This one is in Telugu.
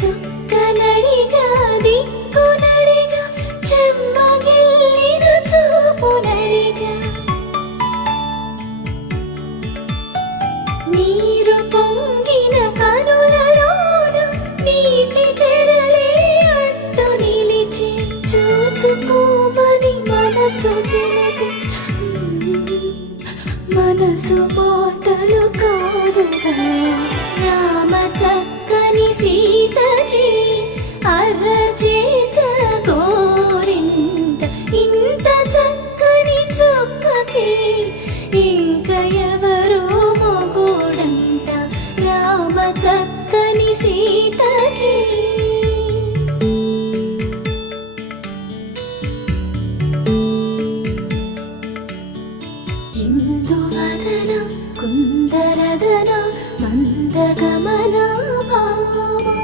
చుక్కనడిగా దిక్కునడిగా చెమ్మగిల్లిన చూపునడిగా నీరు పొంగిన కనులలోన నీటి తెరలే అడ్డు నిలిచి చూసుకోమని మనసు తినది మనసు మాటలు కాదుగా రామ చక్కని సీతకి అర